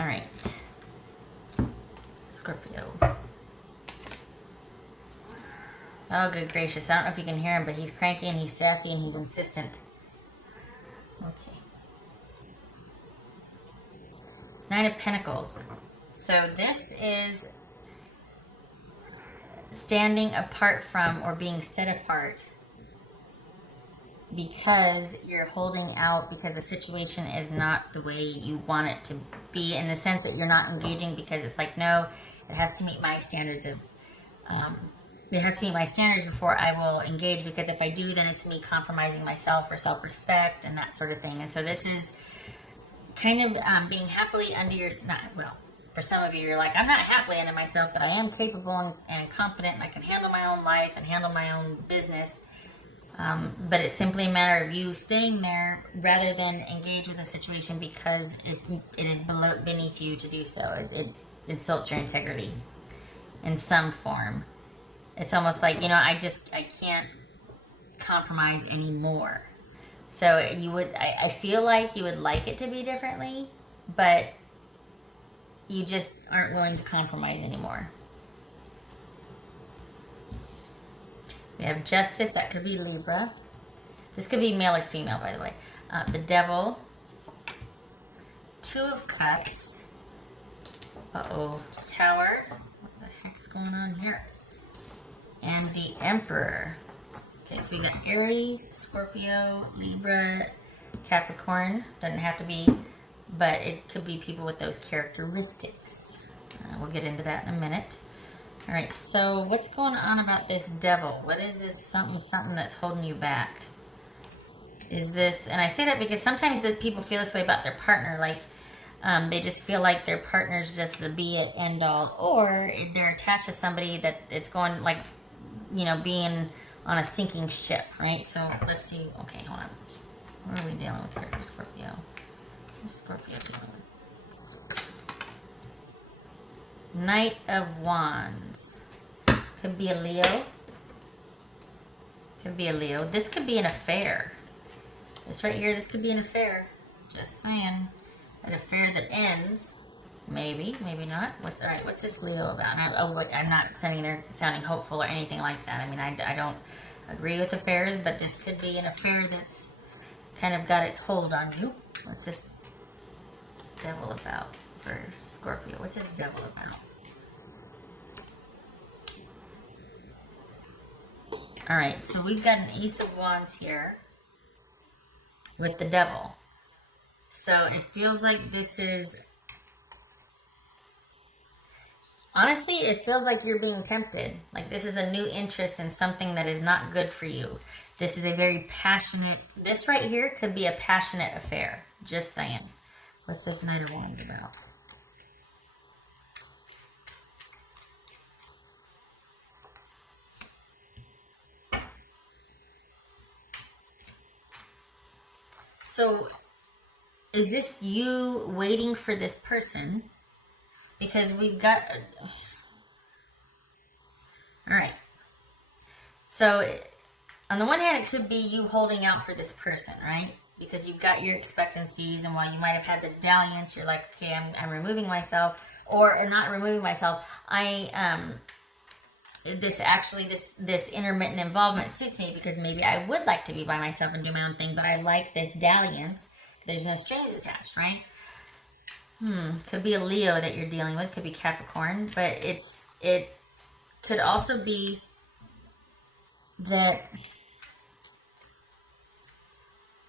All right. Scorpio. Oh, good gracious. I don't know if you can hear him, but he's cranky and he's sassy and he's insistent. Okay. Nine of Pentacles. So this is standing apart from or being set apart because you're holding out because the situation is not the way you want it to be, in the sense that you're not engaging because it's like, no, it has to meet my standards of it has to meet my standards before I will engage, because if I do, then it's me compromising myself or self-respect and that sort of thing. And so this is kind of being happily under your, not, well, for some of you, you're like, I'm not happily under myself, but I am capable and competent, and I can handle my own life and handle my own business. But it's simply a matter of you staying there rather than engage with a situation because it is beneath you to do so. It insults your integrity in some form. It's almost like, I can't compromise anymore. So I feel like you would like it to be differently, but you just aren't willing to compromise anymore. We have Justice, that could be Libra. This could be male or female, by the way. The Devil. Two of Cups. Uh-oh. Tower. What the heck's going on here? And the Emperor. Okay, so we got Aries, Scorpio, Libra, Capricorn. Doesn't have to be, but it could be people with those characteristics. We'll get into that in a minute. All right, so what's going on about this Devil? What is this something that's holding you back? Is this, and I say that because sometimes people feel this way about their partner, like they just feel like their partner's just the be-it, end-all, or they're attached to somebody that it's going like, being on a sinking ship, right? So let's see. Okay, hold on. What are we dealing with here for Scorpio? What's Scorpio dealing with? Knight of Wands. Could be a Leo. Could be a Leo. This could be an affair. This right here, this could be an affair. Just saying. An affair that ends. Maybe, maybe not. What's this Leo about? I'm not sounding hopeful or anything like that. I mean, I don't agree with affairs, but this could be an affair that's kind of got its hold on you. What's this Devil about for Scorpio? What's this Devil about? All right, so we've got an Ace of Wands here with the Devil. So it feels like this is, honestly, it feels like you're being tempted. Like this is a new interest in something that is not good for you. This is a very passionate, this right here could be a passionate affair. Just saying. What's this Knight of Wands about? So, is this you waiting for this person? Because we've got... Alright. So, on the one hand, it could be you holding out for this person, right? Because you've got your expectancies, and while you might have had this dalliance, you're like, okay, I'm removing myself, or not removing myself. This intermittent involvement suits me because maybe I would like to be by myself and do my own thing, but I like this dalliance. There's no strings attached, right? Could be a Leo that you're dealing with, could be Capricorn, but it could also be that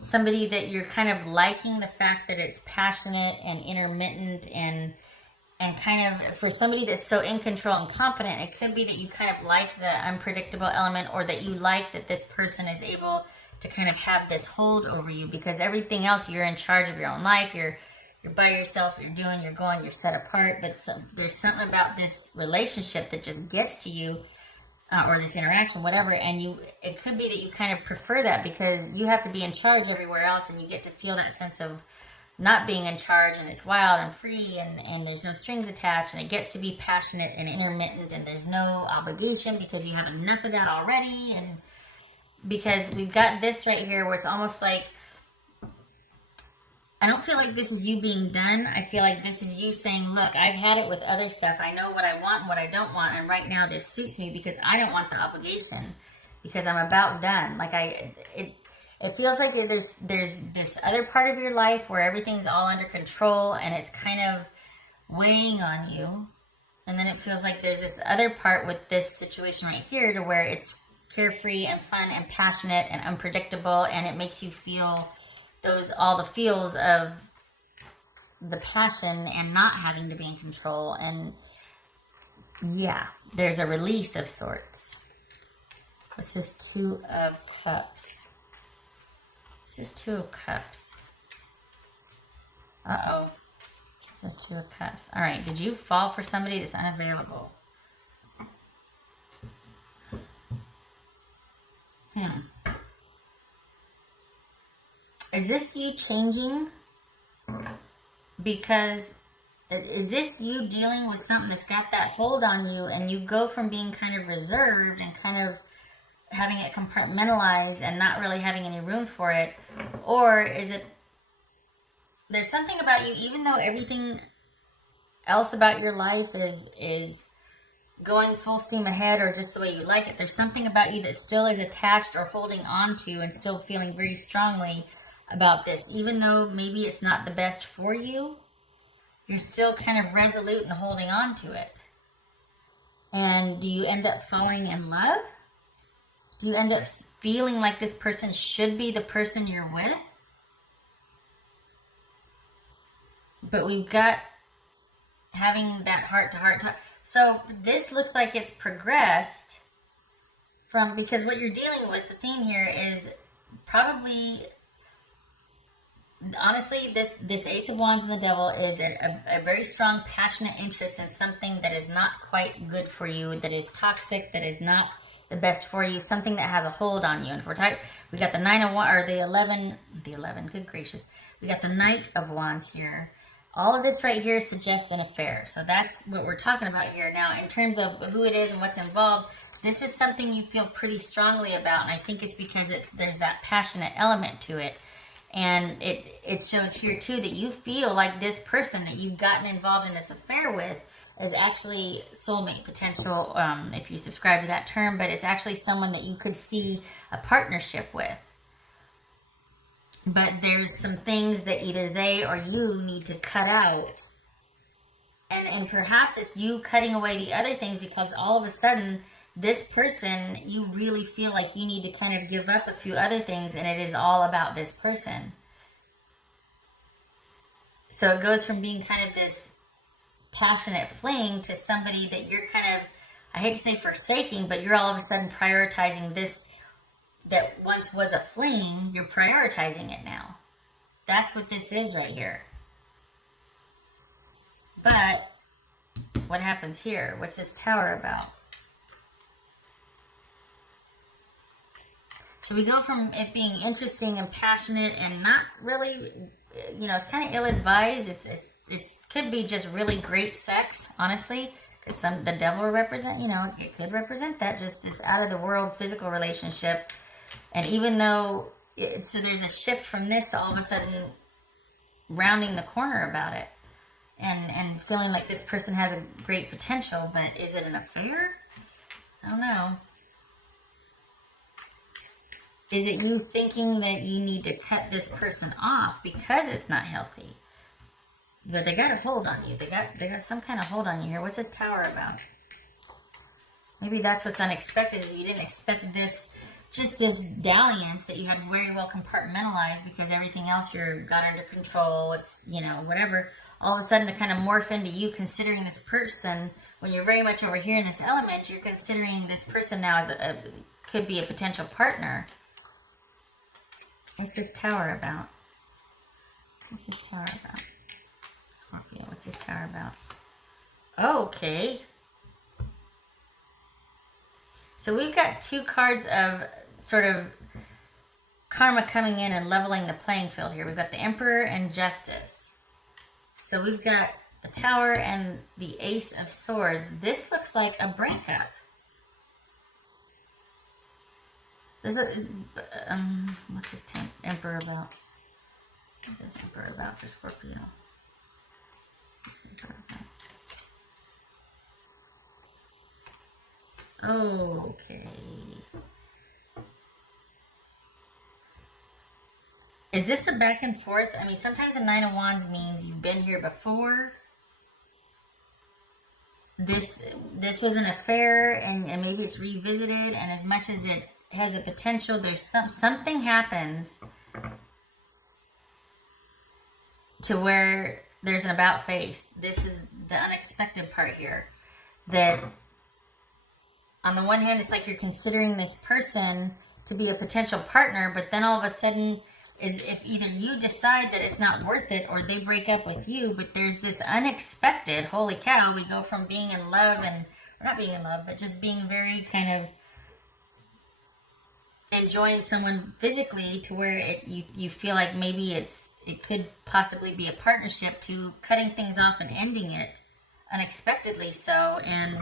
somebody that you're kind of liking the fact that it's passionate and intermittent and kind of, for somebody that's so in control and competent, it could be that you kind of like the unpredictable element, or that you like that this person is able to kind of have this hold over you, because everything else, you're in charge of your own life, you're by yourself, you're going, you're set apart, but there's something about this relationship that just gets to you, or this interaction, whatever, and it could be that you kind of prefer that because you have to be in charge everywhere else, and you get to feel that sense of not being in charge, and it's wild and free, and there's no strings attached, and it gets to be passionate and intermittent, and there's no obligation because you have enough of that already. And because we've got this right here where it's almost like I don't feel like this is you being done. I feel like this is you saying, look, I've had it with other stuff. I know what I want and what I don't want. And right now this suits me because I don't want the obligation, because I'm about done. Like it feels like there's this other part of your life where everything's all under control and it's kind of weighing on you. And then it feels like there's this other part with this situation right here to where it's carefree and fun and passionate and unpredictable, and it makes you feel all the feels of the passion and not having to be in control. And yeah, there's a release of sorts. What's this? 2 of Cups. This is 2 of Cups. Uh-oh. This is 2 of Cups. All right, did you fall for somebody that's unavailable? Is this you changing? Because is this you dealing with something that's got that hold on you, and you go from being kind of reserved and kind of having it compartmentalized and not really having any room for it? Or is it there's something about you, even though everything else about your life is going full steam ahead or just the way you like it, there's something about you that still is attached or holding on to and still feeling very strongly about this. Even though maybe it's not the best for you, you're still kind of resolute and holding on to it. And do you end up falling in love? Do you end up feeling like this person should be the person you're with? But we've got having that heart-to-heart talk. So this looks like it's progressed from, because what you're dealing with, the theme here is probably, honestly, this Ace of Wands and the Devil is a very strong, passionate interest in something that is not quite good for you, that is toxic, that is not the best for you, something that has a hold on you. And if we're talking, we got the 9 of Wands, or the 11, good gracious. We got the Knight of Wands here. All of this right here suggests an affair. So that's what we're talking about here. Now, in terms of who it is and what's involved, this is something you feel pretty strongly about. And I think it's because there's that passionate element to it. And it shows here, too, that you feel like this person that you've gotten involved in this affair with is actually soulmate potential, if you subscribe to that term. But it's actually someone that you could see a partnership with. But there's some things that either they or you need to cut out. And perhaps it's you cutting away the other things, because all of a sudden, this person, you really feel like you need to kind of give up a few other things, and it is all about this person. So it goes from being kind of this passionate fling to somebody that you're kind of, I hate to say forsaking, but you're all of a sudden prioritizing this that once was a fling. You're prioritizing it now. That's what this is right here. But what happens here? What's this Tower about? So we go from it being interesting and passionate and not really, it's kind of ill-advised. It could be just really great sex, honestly. Because the devil represent, it could represent that, just this out-of-the-world physical relationship. And even though, so there's a shift from this to all of a sudden rounding the corner about it. And feeling like this person has a great potential, but is it an affair? I don't know. Is it you thinking that you need to cut this person off because it's not healthy? But they got a hold on you. They got some kind of hold on you here. What's this Tower about? Maybe that's what's unexpected, is you didn't expect this, just this dalliance that you had very well compartmentalized because everything else you got under control. It's, whatever. All of a sudden to kind of morph into you considering this person, when you're very much over here in this element, you're considering this person now as could be a potential partner. What's this Tower about? What's this Tower about? Scorpio, what's this Tower about? Okay. So we've got 2 cards of sort of karma coming in and leveling the playing field here. We've got the Emperor and Justice. So we've got the Tower and the Ace of Swords. This looks like a breakup. This is, what's this Emperor about? What is this Emperor about for Scorpio? Oh, okay. Is this a back and forth? I mean, sometimes the Nine of Wands means you've been here before. This was an affair, and maybe it's revisited, and as much as it has a potential, there's something happens to where there's an about face. This is the unexpected part here. That on the one hand, it's like you're considering this person to be a potential partner, but then all of a sudden, is if either you decide that it's not worth it or they break up with you, but there's this unexpected, holy cow, we go from being in love and, not being in love, but just being very kind of enjoying someone physically to where you feel like maybe it could possibly be a partnership, to cutting things off and ending it unexpectedly so, and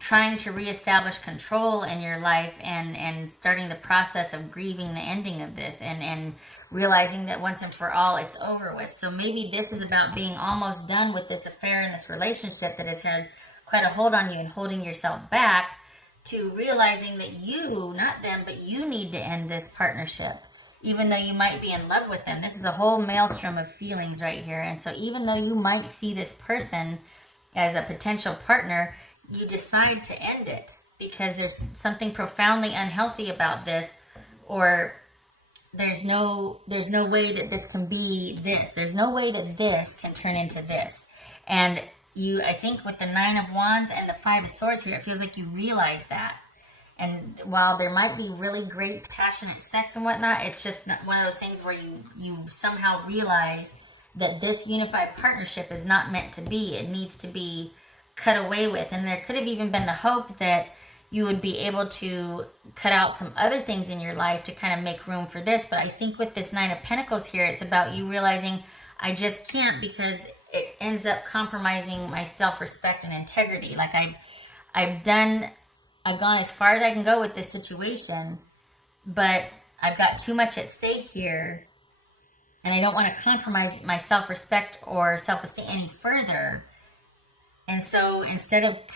trying to reestablish control in your life, and starting the process of grieving the ending of this, and realizing that once and for all it's over with. So maybe this is about being almost done with this affair and this relationship that has had quite a hold on you and holding yourself back, to realizing that you, not them, but you need to end this partnership. Even though you might be in love with them, this is a whole maelstrom of feelings right here. And so even though you might see this person as a potential partner, you decide to end it because there's something profoundly unhealthy about this, or there's no way that this can be this. There's no way that this can turn into this. And I think with the Nine of Wands and the Five of Swords here, it feels like you realize that. And while there might be really great passionate sex and whatnot, it's just not one of those things where you somehow realize that this unified partnership is not meant to be. It needs to be cut away with. And there could have even been the hope that you would be able to cut out some other things in your life to kind of make room for this. But I think with this Nine of Pentacles here, it's about you realizing, I just can't, because it ends up compromising my self-respect and integrity. Like I've gone as far as I can go with this situation, but I've got too much at stake here, and I don't want to compromise my self-respect or self-esteem any further. And so instead of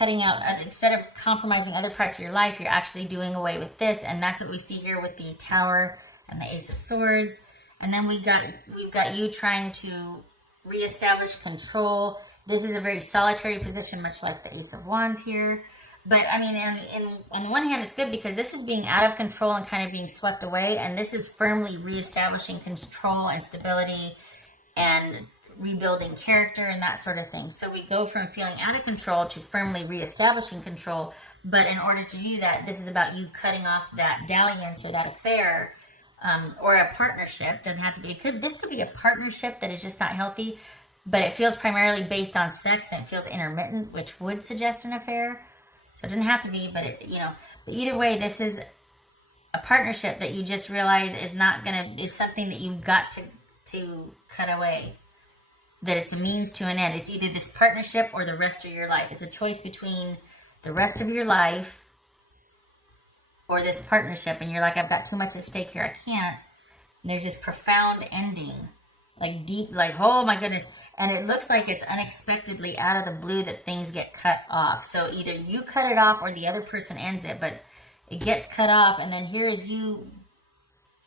compromising other parts of your life, you're actually doing away with this. And that's what we see here with the Tower and the Ace of Swords. And then we've got you trying to reestablish control. This is a very solitary position, much like the Ace of Wands here. But I mean, on the one hand, it's good because this is being out of control and kind of being swept away. And this is firmly reestablishing control and stability and rebuilding character and that sort of thing. So we go from feeling out of control to firmly reestablishing control. But in order to do that, this is about you cutting off that dalliance or that affair, or a partnership. Doesn't have to be. This could be a partnership that is just not healthy, but it feels primarily based on sex and it feels intermittent, which would suggest an affair. So it doesn't have to be, but But either way, this is a partnership that you just realize is something that you've got to cut away. That it's a means to an end. It's either this partnership or the rest of your life. It's a choice between the rest of your life or this partnership. And you're like, I've got too much at stake here. I can't. And there's this profound ending. Like deep, like, oh my goodness. And it looks like it's unexpectedly out of the blue that things get cut off. So either you cut it off or the other person ends it. But it gets cut off. And then here is you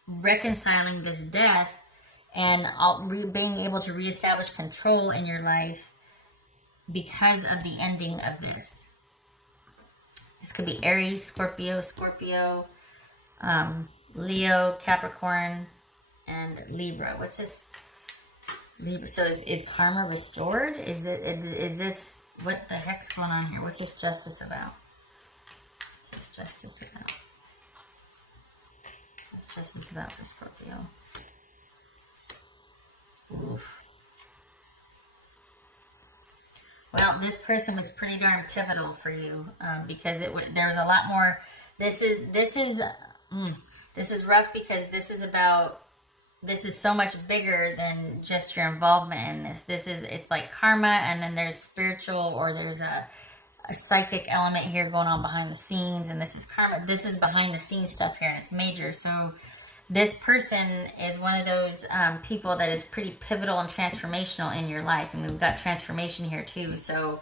reconciling this death and being able to reestablish control in your life because of the ending of this. This could be Aries, Scorpio, Leo, Capricorn, and Libra. What's this? Libra. So is karma restored? Is this, what the heck's going on here? What's this justice about? What's this justice about? What's justice about for Scorpio? Oof. Well, this person was pretty darn pivotal for you, because there was a lot more. This is rough because this is so much bigger than just your involvement in this. It's like karma, and then there's spiritual, or there's a psychic element here going on behind the scenes, and this is karma. This is behind the scenes stuff here, and it's major. So this person is one of those people that is pretty pivotal and transformational in your life. And we've got transformation here too. So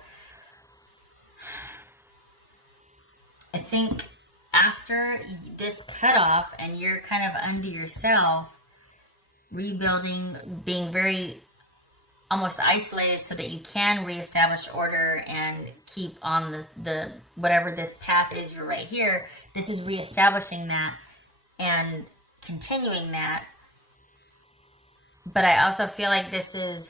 I think after this cutoff and you're kind of unto yourself, rebuilding, being very almost isolated so that you can reestablish order and keep on the whatever this path is, you're right here. This is reestablishing that and continuing that. But I also feel like this is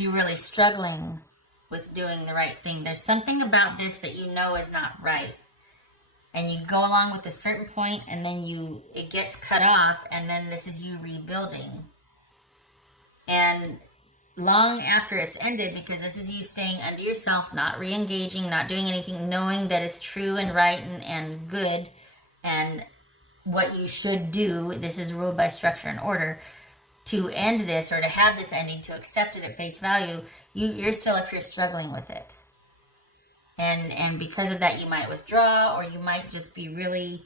you really struggling with doing the right thing. There's something about this that you know is not right. And you go along with a certain point, and then it gets cut off, and then this is you rebuilding. And long after it's ended, because this is you staying under yourself, not re-engaging, not doing anything, knowing that it's true and right and good, and what you should do. This is ruled by structure and order. To end this, or to have this ending, to accept it at face value, you're still up here struggling with it. And because of that, you might withdraw, or you might just be really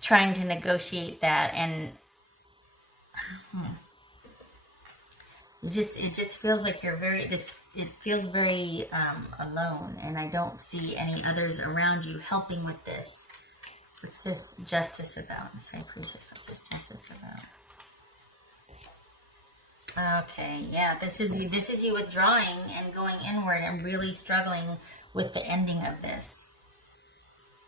trying to negotiate that. And it just feels like you're it feels very alone. And I don't see any others around you helping with this. What's this justice about? This high priestess, what's this justice about? Okay, yeah, this is you withdrawing and going inward and really struggling with the ending of this.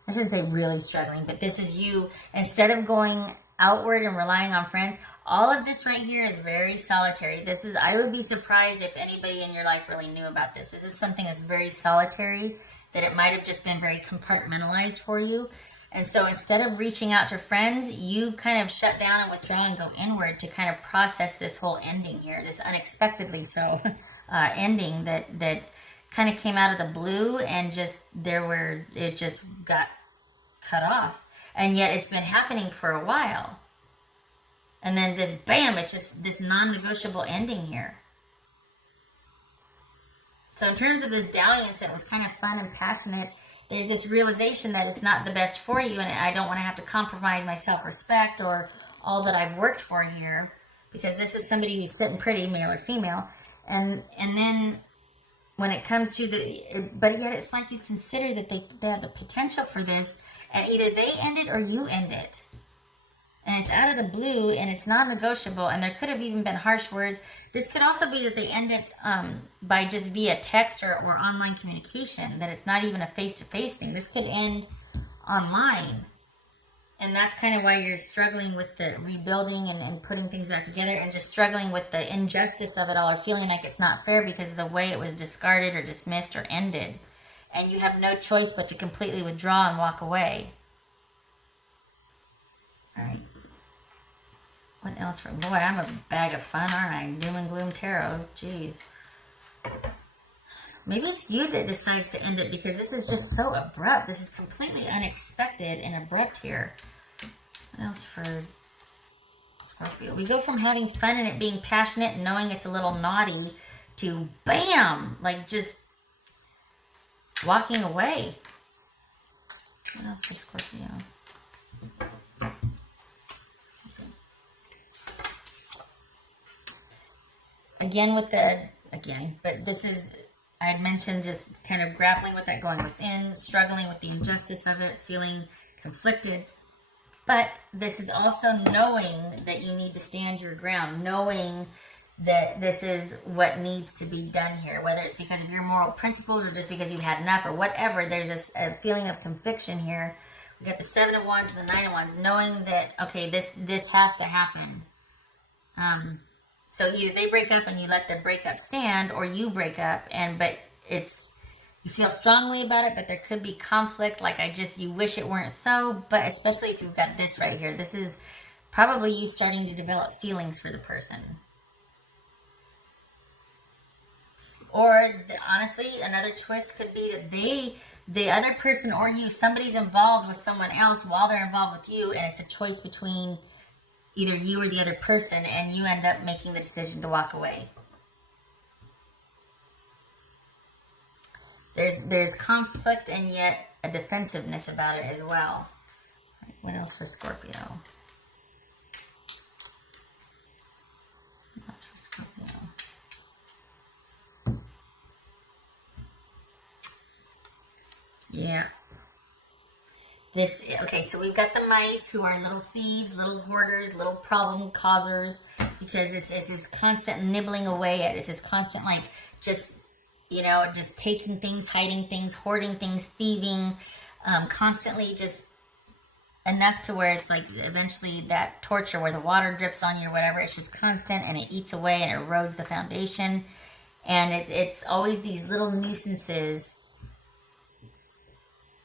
I shouldn't say really struggling, but this is you, instead of going outward and relying on friends, all of this right here is very solitary. I would be surprised if anybody in your life really knew about this. This is something that's very solitary, that it might have just been very compartmentalized for you. And so instead of reaching out to friends, you kind of shut down and withdraw and go inward to kind of process this whole ending here, this unexpectedly so ending that kind of came out of the blue, and it just got cut off. And yet it's been happening for a while. And then this, bam, it's just this non-negotiable ending here. So in terms of this dalliance that was kind of fun and passionate, there's this realization that it's not the best for you, and I don't want to have to compromise my self-respect or all that I've worked for here, because this is somebody who's sitting pretty, male or female. And then when it comes to but yet it's like you consider that they have the potential for this, and either they end it or you end it. And it's out of the blue, and it's non-negotiable, and there could have even been harsh words. This could also be that they end it by just via text or online communication, that it's not even a face-to-face thing. This could end online. And that's kind of why you're struggling with the rebuilding and putting things back together, and just struggling with the injustice of it all, or feeling like it's not fair because of the way it was discarded or dismissed or ended. And you have no choice but to completely withdraw and walk away. All right. What else? Boy, I'm a bag of fun, aren't I? Doom and gloom tarot. Jeez. Maybe it's you that decides to end it, because this is just so abrupt. This is completely unexpected and abrupt here. What else for Scorpio? We go from having fun and it being passionate and knowing it's a little naughty to bam, like just walking away. What else for Scorpio? But this is, I had mentioned just kind of grappling with that, going within, struggling with the injustice of it, feeling conflicted. But this is also knowing that you need to stand your ground, knowing that this is what needs to be done here, whether it's because of your moral principles or just because you've had enough or whatever. There's a feeling of conviction here. We got the 7 of Wands and the 9 of Wands, knowing that, okay, this has to happen. So either they break up and you let the breakup stand, or you break up, but you feel strongly about it, but there could be conflict, like you wish it weren't so, but especially if you've got this right here. This is probably you starting to develop feelings for the person. Or honestly, another twist could be that the other person or you, somebody's involved with someone else while they're involved with you, and it's a choice between either you or the other person, and you end up making the decision to walk away. There's conflict, and yet a defensiveness about it as well. What else for Scorpio? What else for Scorpio? Yeah. Okay, so we've got the mice who are little thieves, little hoarders, little problem causers, because it's this constant nibbling away at it. It's this constant, like, just, just taking things, hiding things, hoarding things, thieving, constantly just enough to where it's like eventually that torture where the water drips on you or whatever, it's just constant and it eats away and it erodes the foundation. And it's always these little nuisances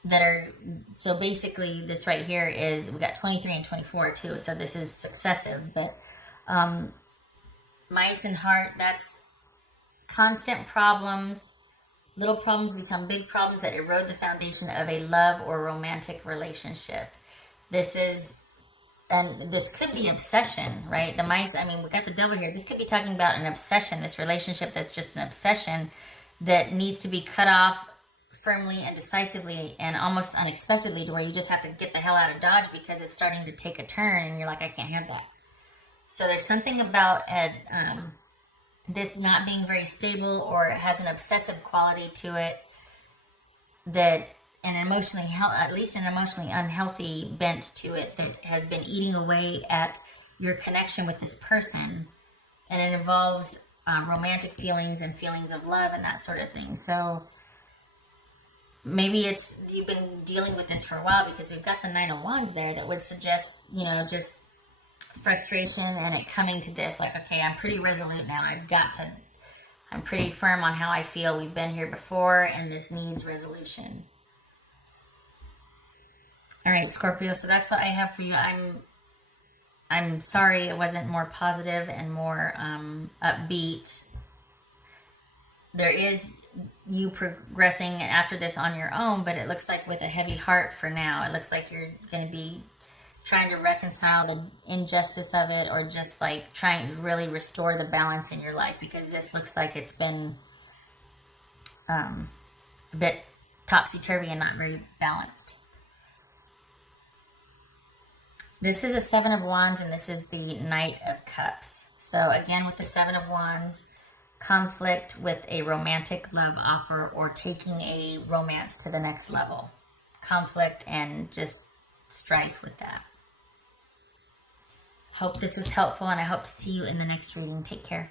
that are, so basically this right here is, we got 23 and 24 too, so this is successive, but mice and heart, that's constant problems. Little problems become big problems that erode the foundation of a love or romantic relationship. This is, and this could be obsession, right? The mice, I mean, we got the devil here. This could be talking about an obsession, this relationship that's just an obsession that needs to be cut off firmly and decisively and almost unexpectedly, to where you just have to get the hell out of Dodge because it's starting to take a turn and you're like, I can't have that. So there's something about this not being very stable, or it has an obsessive quality to it, that at least an emotionally unhealthy bent to it, that has been eating away at your connection with this person. And it involves romantic feelings and feelings of love and that sort of thing. So maybe you've been dealing with this for a while, because we've got the Nine of Wands there that would suggest, just frustration and it coming to this, like, okay, I'm pretty resolute now. I'm pretty firm on how I feel. We've been here before and this needs resolution. All right, Scorpio, so that's what I have for you. I'm sorry it wasn't more positive and more upbeat. There is you progressing after this on your own, but it looks like with a heavy heart for now. It looks like you're going to be trying to reconcile the injustice of it, or just like trying to really restore the balance in your life, because this looks like it's been a bit topsy-turvy and not very balanced. This is the Seven of Wands, and this is the Knight of Cups. So again, with the Seven of Wands, conflict with a romantic love offer or taking a romance to the next level. Conflict and just strife with that. Hope this was helpful, and I hope to see you in the next reading. Take care.